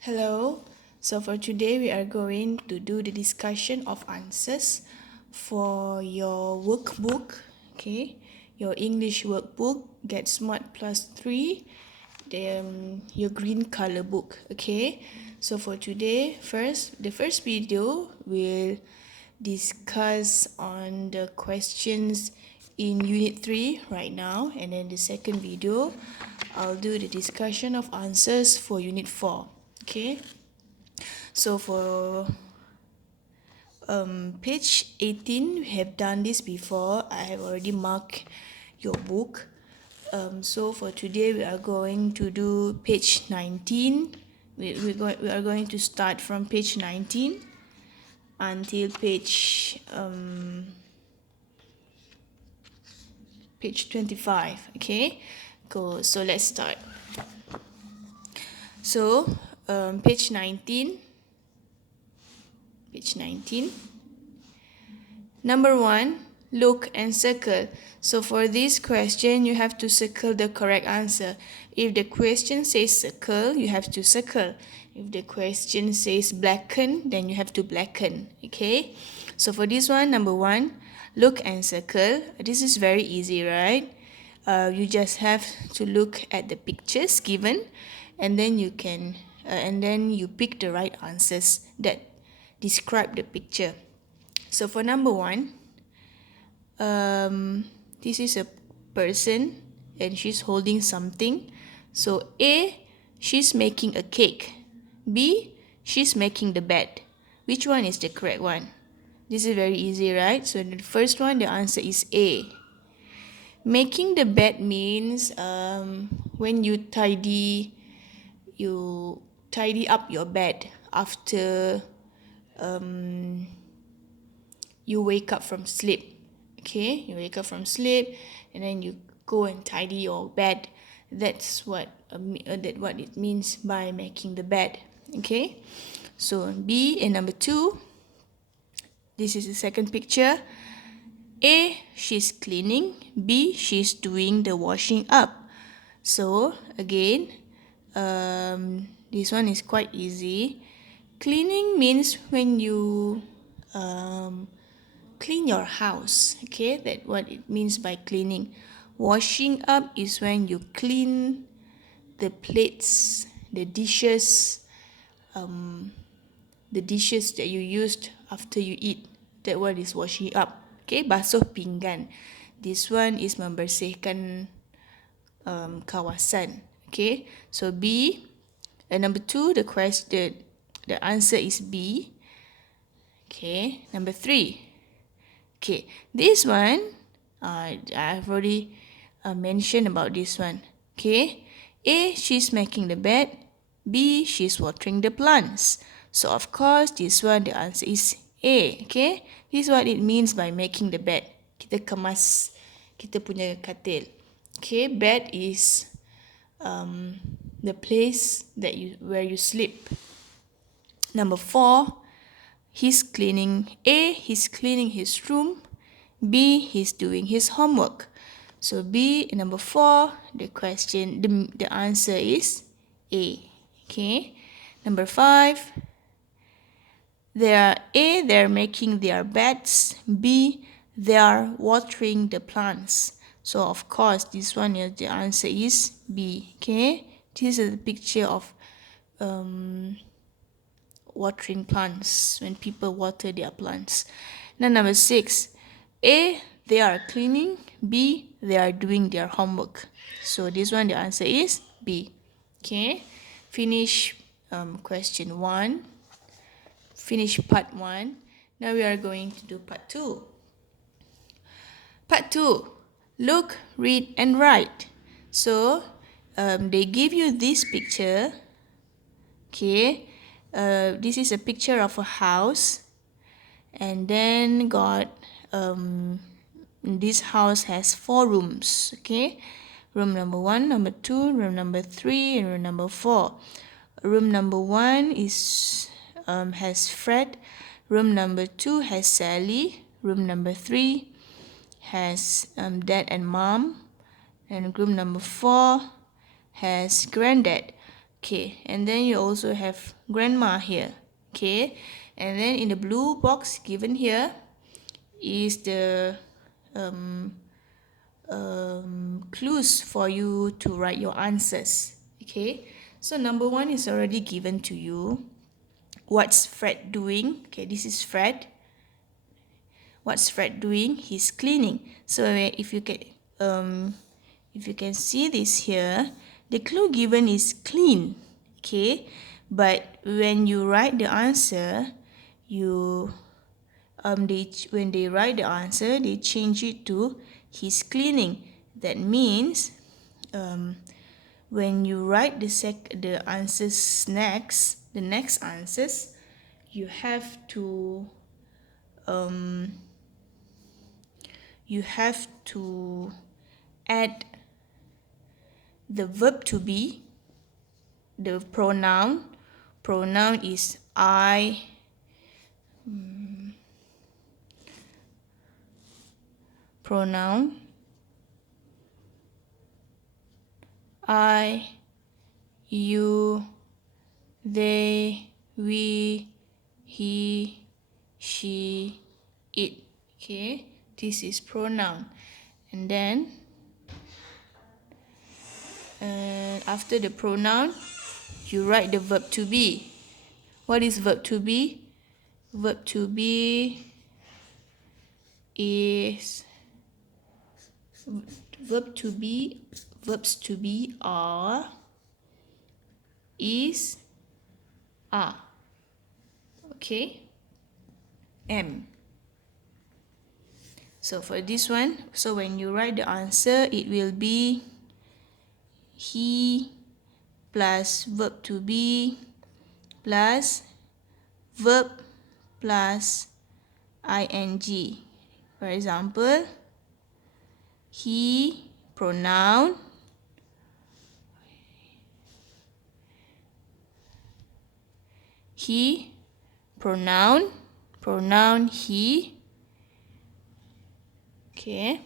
Hello. So for today we are going to do the discussion of answers for your workbook. Okay, your English workbook, Get Smart Plus 3, your green color book. Okay, so for today, the first video will discuss on the questions in Unit 3 right now, and then the second video I'll do the discussion of answers for Unit 4. Okay, so for page 18, we have done this before. I have already marked your book. So for today, we are going to do page 19. We are going to start from page 19 until page 25. Okay, go. So let's start. So page 19. Page 19. Number 1, look and circle. So for this question, you have to circle the correct answer. If the question says circle, you have to circle. If the question says blacken, then you have to blacken. Okay? So for this one, number 1, look and circle. This is very easy, right? You just have to look at the pictures given, and then you pick the right answers that describe the picture. So for number 1, this is a person and she's holding something. So A, she's making a cake. B, she's making the bed. Which one is the correct one? This is very easy, right? So the first one, the answer is A. Making the bed means when you tidy up your bed after you wake up from sleep. Okay, you wake up from sleep and then you go and tidy your bed. That's what it means by making the bed. Okay, so B and number 2. This is the second picture. A, she's cleaning. B, she's doing the washing up. So again, this one is quite easy. Cleaning means when you clean your house. Okay, that's what it means by cleaning. Washing up is when you clean the plates, the dishes that you used after you eat. That one is washing up. Okay, basuh pinggan. This one is membersihkan kawasan. Okay, so B, number 2, the answer is B. Okay, number 3. Okay, this one, I've already mentioned about this one. Okay, A, she's making the bed. B, she's watering the plants. So of course, this one, the answer is A. Okay, this is what it means by making the bed. Kita kemas kita punya katil. Okay, bed is the place where you sleep. Number 4, he's cleaning his room. B, he's doing his homework. So B, number 4, the answer is A. Okay. Number 5, they're making their beds. B, they are watering the plants. So of course, this one the answer is B. Okay. This is a picture of watering plants, when people water their plants. Now number 6, A, they are cleaning. B, they are doing their homework. So this one, the answer is B. Okay, finish question 1. Finish part 1. Now we are going to do part 2. Part 2, look, read and write. So they give you this picture. Okay, this is a picture of a house, and then this house has 4 rooms. Okay, room number 1, number 2, room number 3, and room number 4. Room number 1 has Fred. Room number 2 has Sally. Room number 3 has Dad and Mom, and room number 4 has Granddad. Okay, and then you also have grandma here. Okay, and then in the blue box given here is the clues for you to write your answers. Okay, so number 1 is already given to you. What's Fred doing? Okay, this is Fred. What's Fred doing? He's cleaning. So if you can see this here, the clue given is clean. Okay, but when you write the answer, when they write the answer, they change it to he's cleaning. That means when you write the answers next, the next answers, you have to add the verb to be, the pronoun. Pronoun is I. Pronoun I, you, they, we, he, she, it. Okay, this is pronoun. And then after the pronoun, you write the verb to be. What is verb to be? Verb to be is verbs to be are, is, are. Okay, am. So for this one, so when you write the answer, it will be he plus verb to be plus verb plus ing. For example, he, pronoun, he, pronoun he, okay,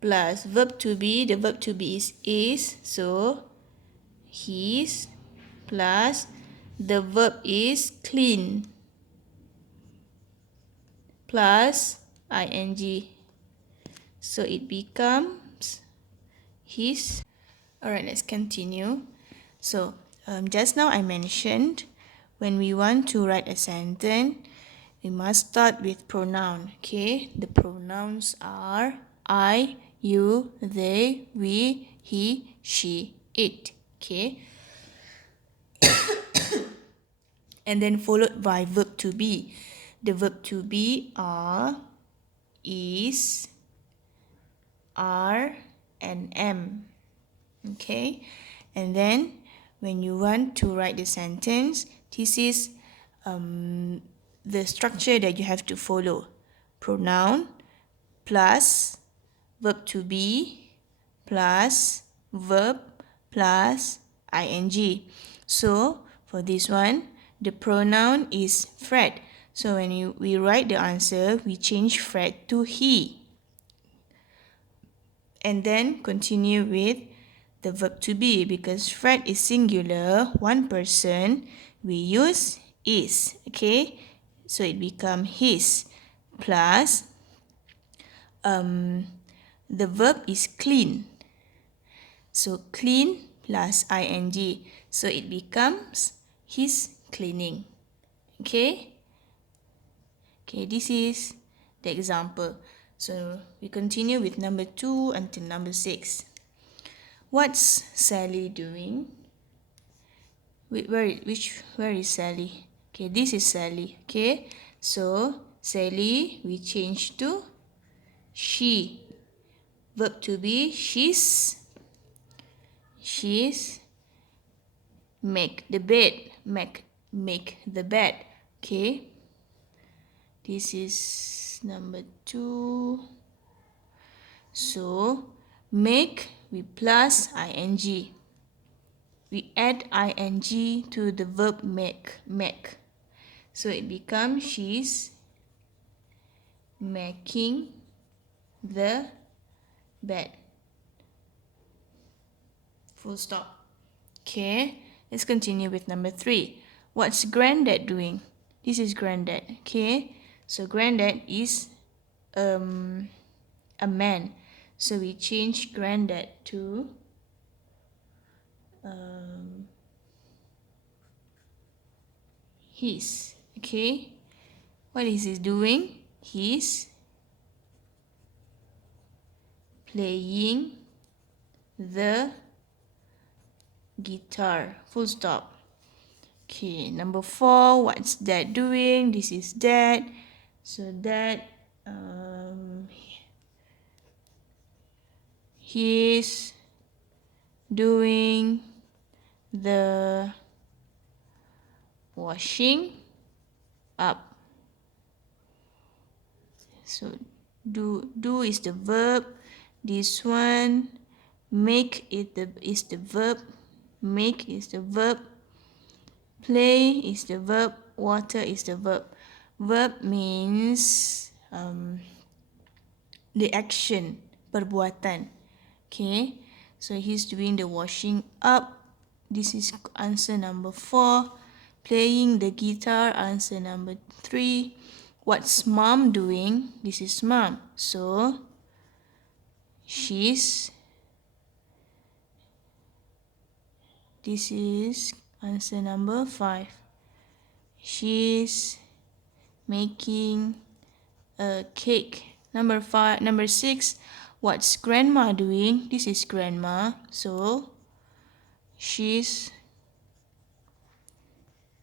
plus verb to be, the verb to be is, so his, plus the verb is clean, plus ing. So it becomes his. Alright, let's continue. So just now I mentioned when we want to write a sentence, we must start with pronoun. Okay, the pronouns are I, you, they, we, he, she, it. Okay, and then followed by verb to be. The verb to be are, is, are, and am. Okay, and then when you want to write the sentence, this is the structure that you have to follow. Pronoun plus verb to be plus verb plus ing. So for this one, the pronoun is Fred. So when we write the answer, we change Fred to he. And then continue with the verb to be. Because Fred is singular, one person, we use is. Okay, so it becomes his plus the verb is clean. So clean plus ing. So it becomes his cleaning. Okay, this is the example. So we continue with number 2 until number 6. What's Sally doing? Where is Sally? Okay, this is Sally. Okay, so Sally we change to she. Verb to be she's make the bed. Make the bed. Okay, this is number 2. So make we plus ing. We add ing to the verb make. So it becomes she's making the bed. Full stop. Okay, Let's continue with number 3. What's granddad doing? This is granddad. Okay. So granddad is a man. So we change granddad to his. Okay. What is he doing? He's playing the guitar. Full stop. Okay, number 4. What's dad doing? This is dad. So dad, he's doing the washing up. So do is the verb. This one, make is the verb. Make is the verb. Play is the verb. Water is the verb. Verb means the action, perbuatan. Okay, so he's doing the washing up. This is answer number 4. Playing the guitar, answer number 3. What's mom doing? This is mom. So this is answer number 5. She's making a cake. Number 6. What's grandma doing? This is grandma. So she's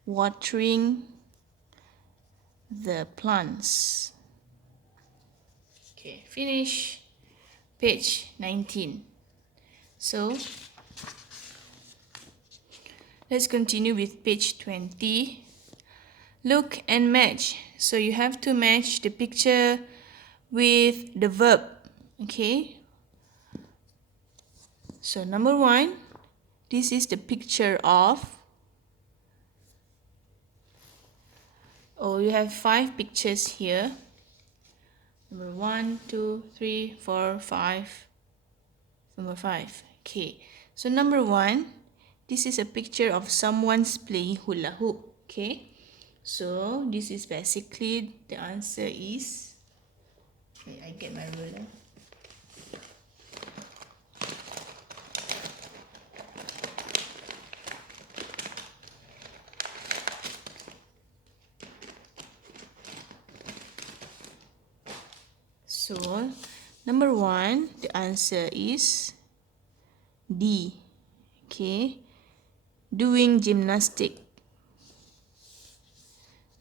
watering the plants. Okay, finish page 19. So let's continue with page 20. Look and match. So you have to match the picture with the verb. Okay. So number 1, this is the picture of. Oh, you have 5 pictures here. Number 1, 2, 3, 4, 5. Number 5. Okay. So number 1, this is a picture of someone's playing hula hoop. Okay. So this is basically the answer is. Okay, I get my ruler. So, number 1, the answer is D. Okay. Doing gymnastic.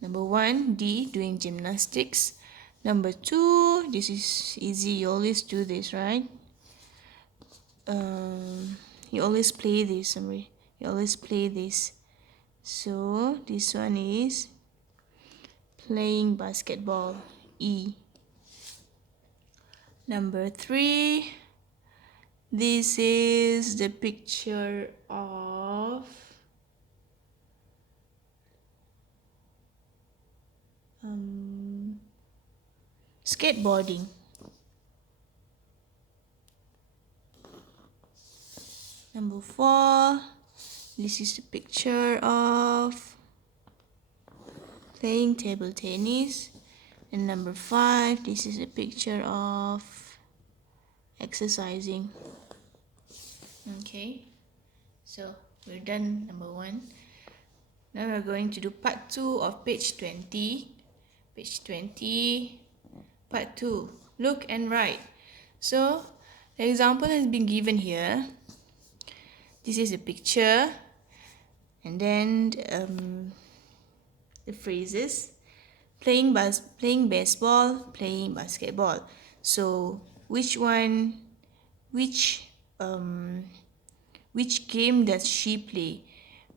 Number 1, D, doing gymnastics. Number 2, this is easy. You always do this, right? You always play this. You always play this. So, this one is playing basketball. E. Number 3, this is the picture of skateboarding. Number 4, this is the picture of playing table tennis. And number 5, this is a picture of exercising. Okay, so we're done number 1. Now we're going to do part 2 of page 20. Page 20, part 2. Look and write. So the example has been given here. This is a picture, and then the phrases. Playing baseball, playing basketball. So which game does she play?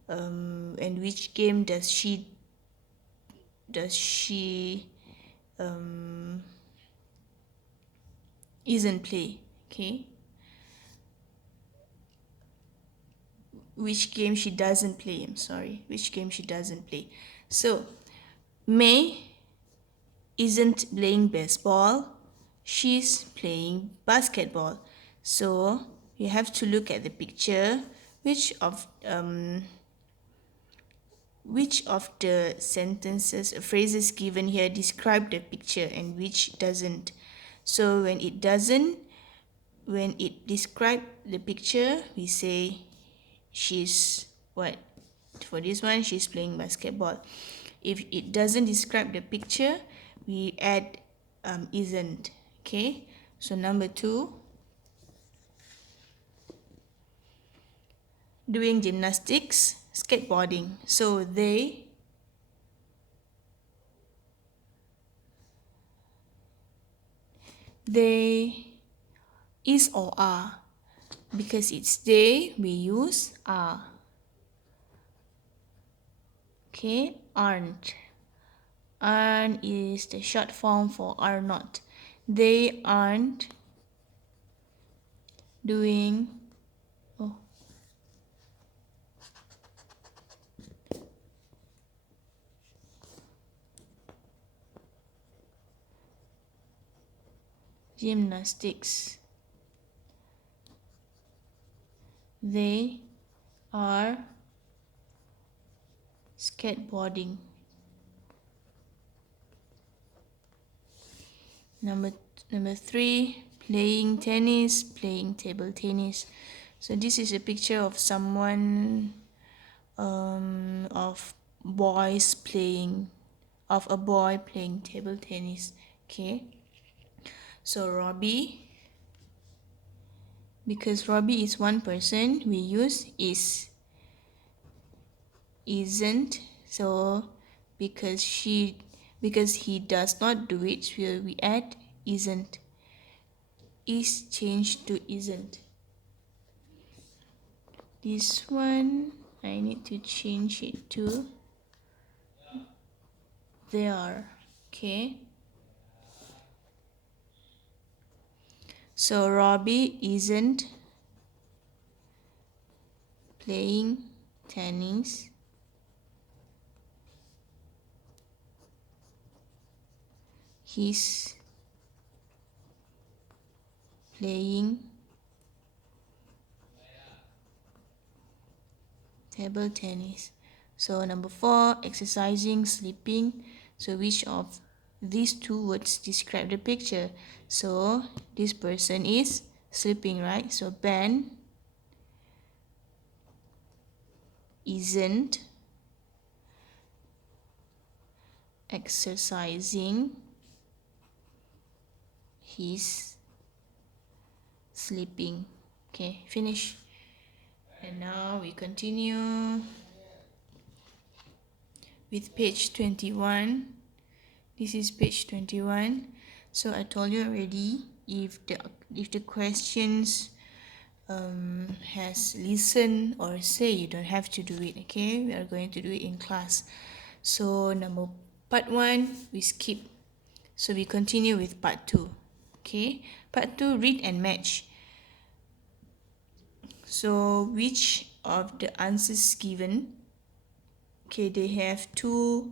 And which game does she isn't play? Okay. Which game she doesn't play? I'm sorry. Which game she doesn't play? So May isn't playing baseball. She's playing basketball. So you have to look at the picture. Which of which of the sentences, phrases given here describe the picture and which doesn't. So when it describe the picture, we say she's what? For this one, she's playing basketball. If it doesn't describe the picture, we add isn't. Okay, so number 2, doing gymnastics, skateboarding. So they is or are. Because it's they, we use are. Okay, aren't. Aren't is the short form for are not. They aren't doing gymnastics. They are skateboarding. Number 3, playing tennis, playing table tennis. So this is a picture of someone of a boy playing table tennis. Okay. So Robbie, because Robbie is one person, we use is. Isn't. So because he does not do it, we add isn't. Is changed to isn't. This one I need to change it to they are. Okay. So Robbie isn't playing tennis. He's playing table tennis. So number 4, exercising, sleeping. So which of these two words describe the picture? So this person is sleeping, right? So Ben isn't exercising, he's sleeping. Okay, finish. And now we continue with page 21. This is page 21. So I told you already, if the questions has listen or say, you don't have to do it. Okay, we are going to do it in class. So part 1 we skip. So we continue with part 2. Okay, part 2, read and match. So which of the answers given, okay, they have two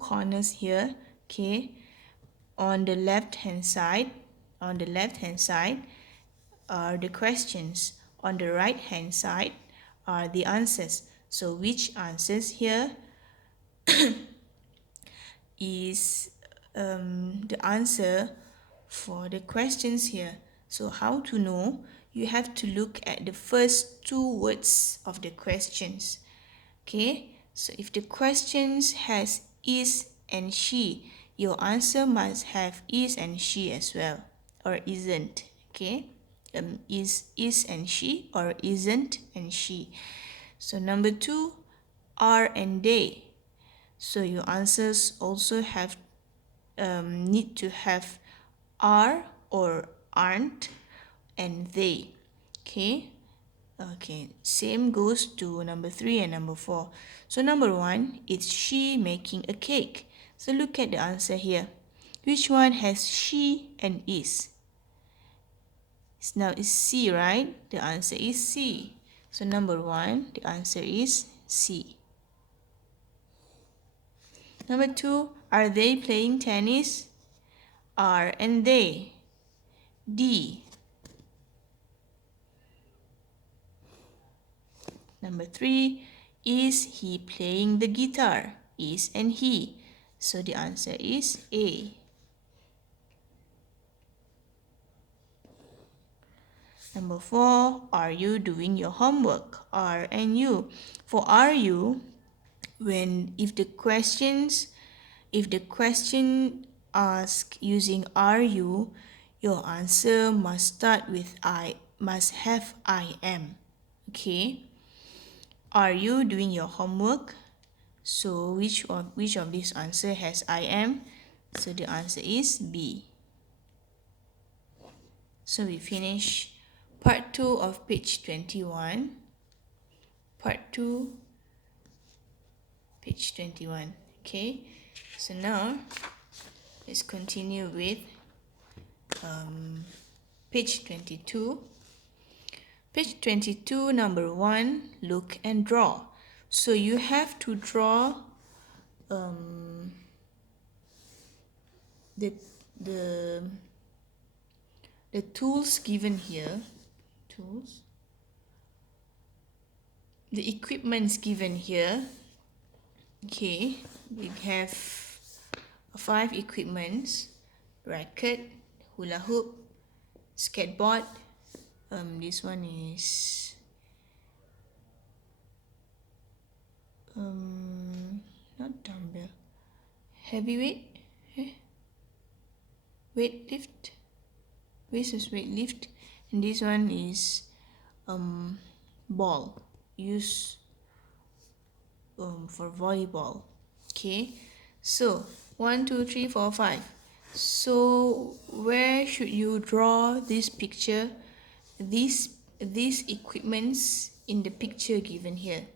corners here. Okay, on the left hand side are the questions, on the right hand side are the answers. So which answers here is the answer for the questions here? So how to know? You have to look at the first 2 words of the questions. Okay, so if the questions has is and she, your answer must have is and she as well, or isn't. Okay, is and she, or isn't and she. So number 2, are and they. So your answers also have need to have are or aren't and they. Okay. Okay, same goes to number 3 and number 4. So number 1, is she making a cake? So look at the answer here. Which one has she and is? Now it's C, right? The answer is C. So number 1, the answer is C. Number 2, are they playing tennis? Are and they. D. Number 3, is he playing the guitar? Is and he. So the answer is A. Number 4, are you doing your homework? Are and you. For are you, if the question asked using are you, your answer must start with I, must have I am. Okay. Are you doing your homework? So which of this answer has I am? So the answer is B. So we finish part 2 of page 21. Part 2, page 21. Okay. So now let's continue with page 22. Page 22, number 1, look and draw. So you have to draw the tools given here. Tools. The equipments given here. Okay, we have 5 equipments: racket, hula hoop, skateboard. This one is not dumbbell, heavyweight, weightlifting, and this one is ball used for volleyball. Okay, so 1, 2, 3, 4, 5. So where should you draw this picture, these equipments in the picture given here?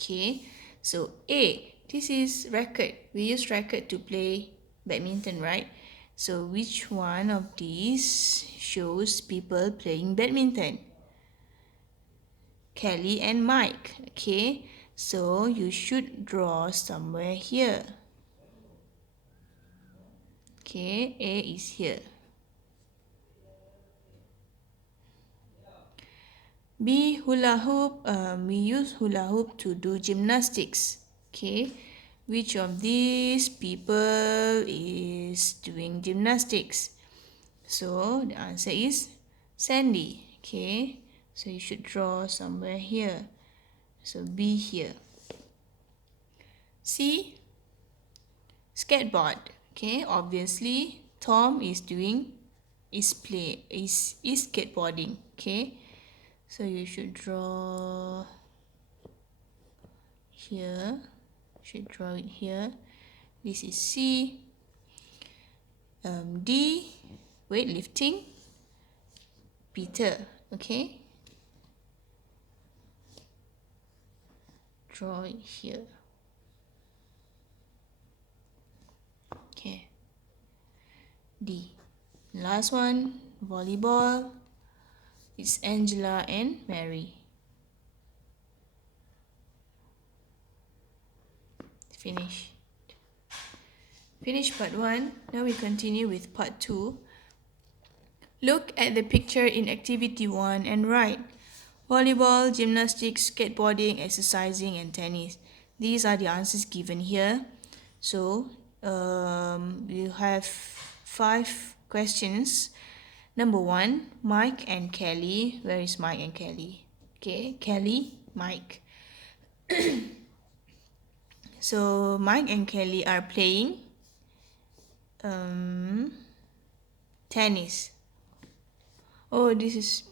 Okay, so A, this is racket. We use racket to play badminton, right? So which one of these shows people playing badminton? Kelly and Mike. Okay, so you should draw somewhere here. Okay, A is here. B, hula hoop. We use hula hoop to do gymnastics. Okay, which of these people is doing gymnastics? So the answer is Sandy. Okay, so you should draw somewhere here. So B here. C, skateboard. Okay, obviously Tom is skateboarding. Okay, so you should draw here. Should draw it here. This is C. D, weightlifting. Peter. Okay, draw it here. Okay, D. Last one, volleyball. It's Angela and Mary. Finish part 1. Now we continue with part 2. Look at the picture in activity 1 and write volleyball, gymnastics, skateboarding, exercising, and tennis. These are the answers given here. So we have 5 questions. Number 1, Mike and Kelly. Where is Mike and Kelly? Okay, Kelly, Mike. So Mike and Kelly are playing tennis. Oh, this is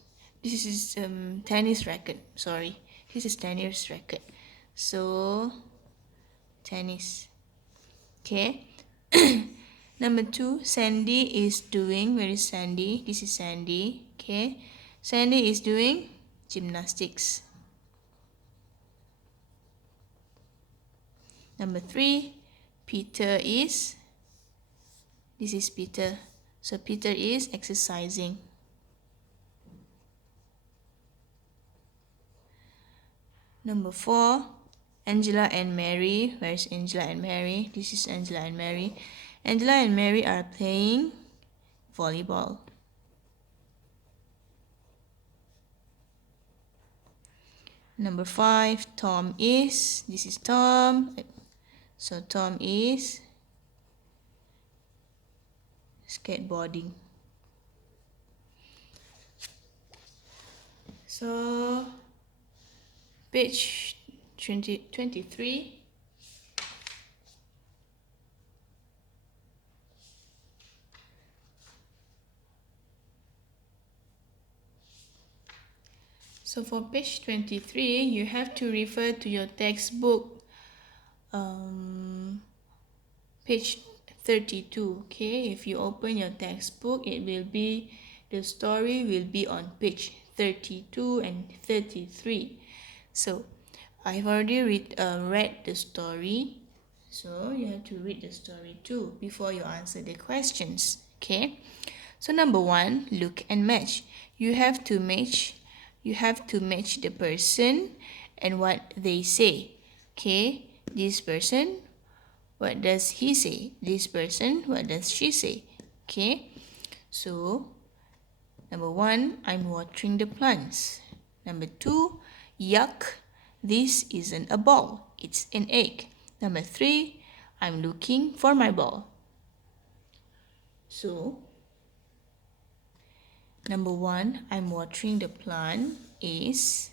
tennis racket. Sorry, this is tennis racket. So tennis. Okay. Number 2, Sandy is doing. Where is Sandy? This is Sandy. Okay. Sandy is doing gymnastics. Number 3, Peter is. This is Peter. So Peter is exercising. Number 4, Angela and Mary. Where is Angela and Mary? This is Angela and Mary. Angela and Mary are playing volleyball. Number 5, Tom is, this is Tom. So Tom is skateboarding. So page 23. So for page 23, you have to refer to your textbook, page 32. Okay, if you open your textbook, the story will be on page 32 and 33. So I've already read the story, so you have to read the story too before you answer the questions. Okay, so number 1, look and match. You have to match the person and what they say. Okay, this person, what does he say? This person, what does she say? Okay, so number 1, I'm watering the plants. Number 2, yuck, this isn't a ball, it's an egg. Number 3, I'm looking for my ball. So, number 1, I'm watering the plant is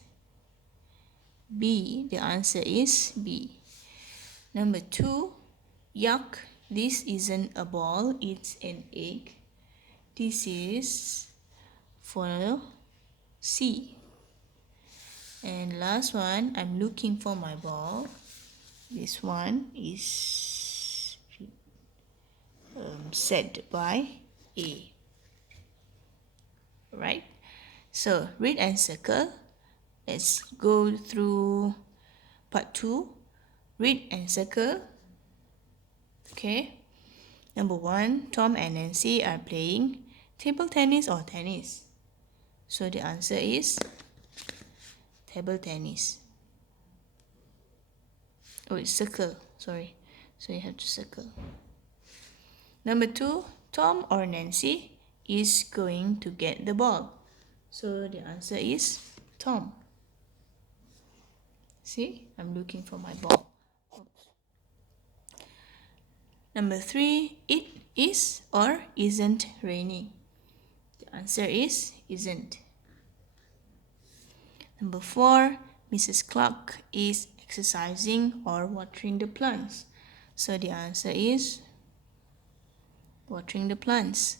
B. The answer is B. Number 2, yuck, this isn't a ball, it's an egg. This is for C. And last one, I'm looking for my ball. This one is said by A. Right? So read and circle. Let's go through part 2. Read and circle. Okay. Number 1, Tom and Nancy are playing table tennis or tennis. So the answer is table tennis. Oh, it's circle. Sorry. So you have to circle. Number 2, Tom or Nancy is going to get the ball. So the answer is Tom. See, I'm looking for my ball. Oops. Number 3, it is or isn't raining. The answer is isn't. Number 4, Mrs. Clark is exercising or watering the plants. So the answer is watering the plants.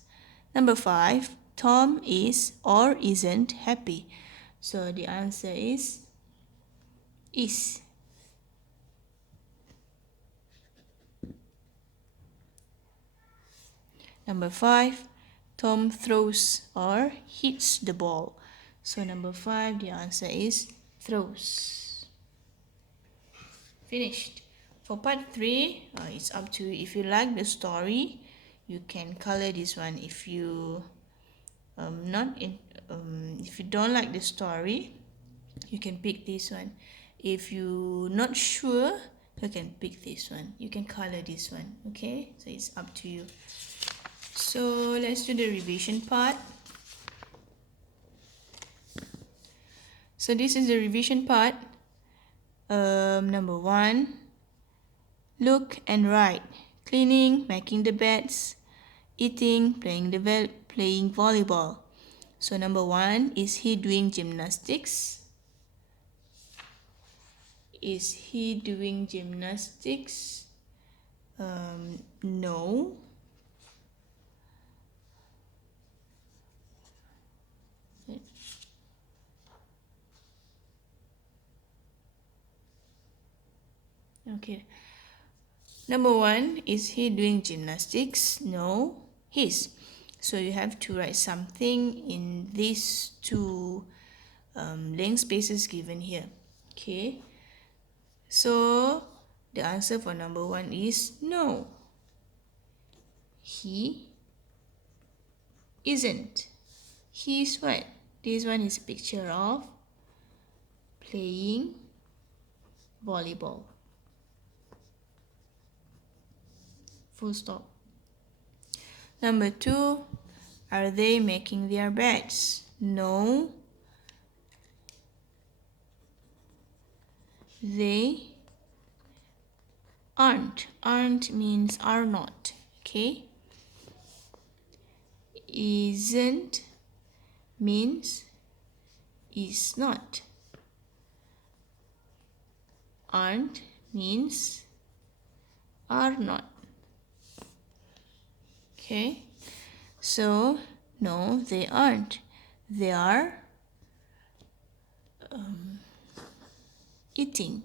Number 5, Tom is or isn't happy. So the answer is. Number 5, Tom throws or hits the ball. So number 5, the answer is throws. Finished. For part 3, it's up to you. If you like the story, you can color this one. If you if you don't like the story, you can pick this one. If you're not sure, you can pick this one. You can color this one. Okay, so it's up to you. So let's do the revision part. So this is the revision part. Number 1, look and write. Cleaning, making the beds, eating, playing volleyball. So number 1, is he doing gymnastics? Is he doing gymnastics? No. Okay. Number 1, is he doing gymnastics? No, he's. So you have to write something in these two blank spaces given here. Okay. So the answer for number 1 is no. He isn't. He's what? This one is a picture of playing volleyball. Full stop. Number 2, are they making their beds? No. They aren't. Aren't means are not. Okay. Isn't means is not. Aren't means are not. Okay. So, no, they aren't. They are eating.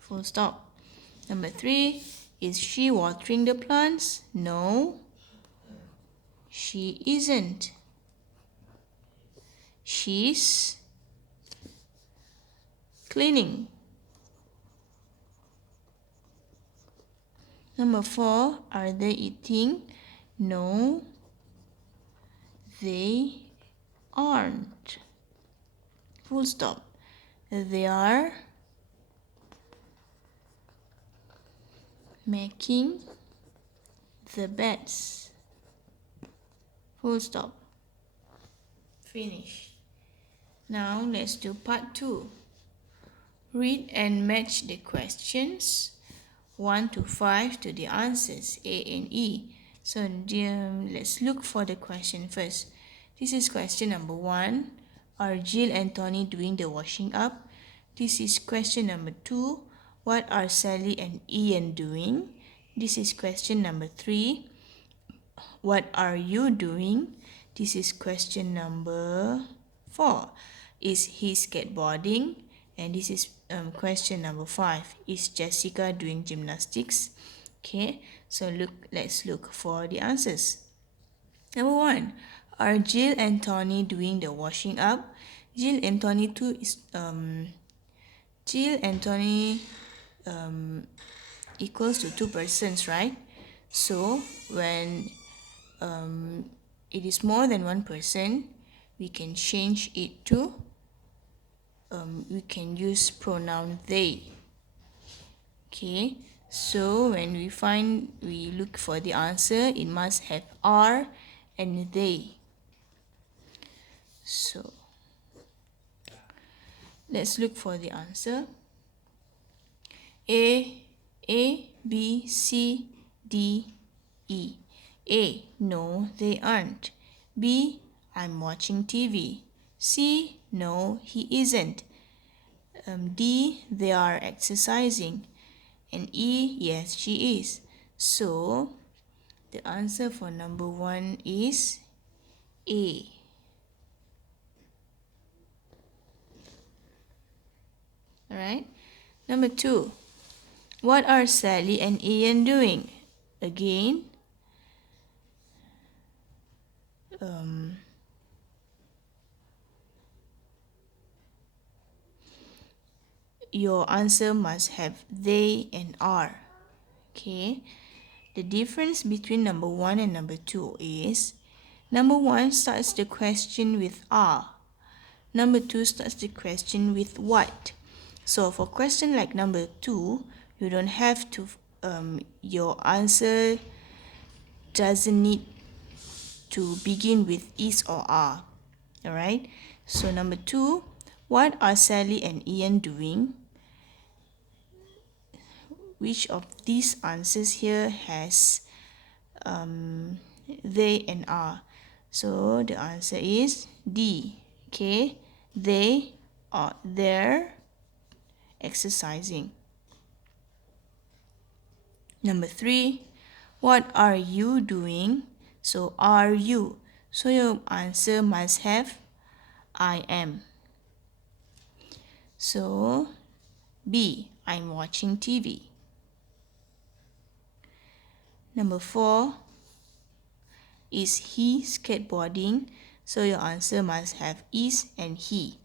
Full stop. Number 3, is she watering the plants? No, she isn't. She's cleaning. Number 4, are they eating? No, they aren't. Full stop. They are making the beds. Full stop. Finish. Now let's do part 2. Read and match the questions 1 to 5 to the answers A and E. So let's look for the question first. This is question number 1. Are Jill and Tony doing the washing up? This is question number 2. What are Sally and Ian doing? This is question number 3. What are you doing? This is question number 4. Is he skateboarding? And this is question number 5. Is Jessica doing gymnastics? Okay, so let's look for the answers. Number 1. Are Jill and Tony doing the washing up? Jill and Tony equals to 2 persons, right? So when it is more than 1 person, we can change it to we can use pronoun they. Okay, so when we look for the answer, it must have are and they. So let's look for the answer. A, B, C, D, E. A, no, they aren't. B, I'm watching TV. C, no, he isn't. D, they are exercising. And E, yes, she is. So, the answer for number 1 is A. Alright. Number 2. What are Sally and Ian doing? Again, your answer must have they and are. Okay. The difference between number 1 and number 2 is number 1 starts the question with are. Number 2 starts the question with what. So for question like number 2, you don't have to, your answer doesn't need to begin with is or are. Alright, so number 2, what are Sally and Ian doing? Which of these answers here has they and are? So the answer is D. Okay, they're exercising. Number 3, what are you doing? So are you. So your answer must have I am. So B, I'm watching TV. Number 4, is he skateboarding? So your answer must have is and he.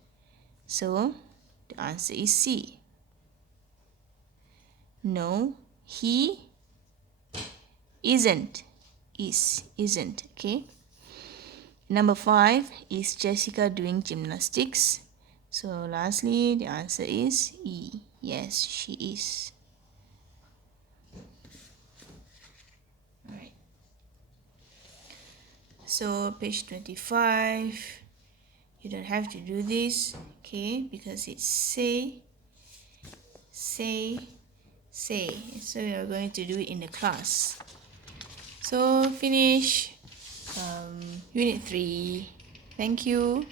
So the answer is C. No, he isn't. Isn't. Okay. Number 5, is Jessica doing gymnastics? So lastly, the answer is E. Yes, she is. Alright. So page 25, You don't have to do this, okay, because it's say. So we are going to do it in the class. So finish Unit 3. Thank you.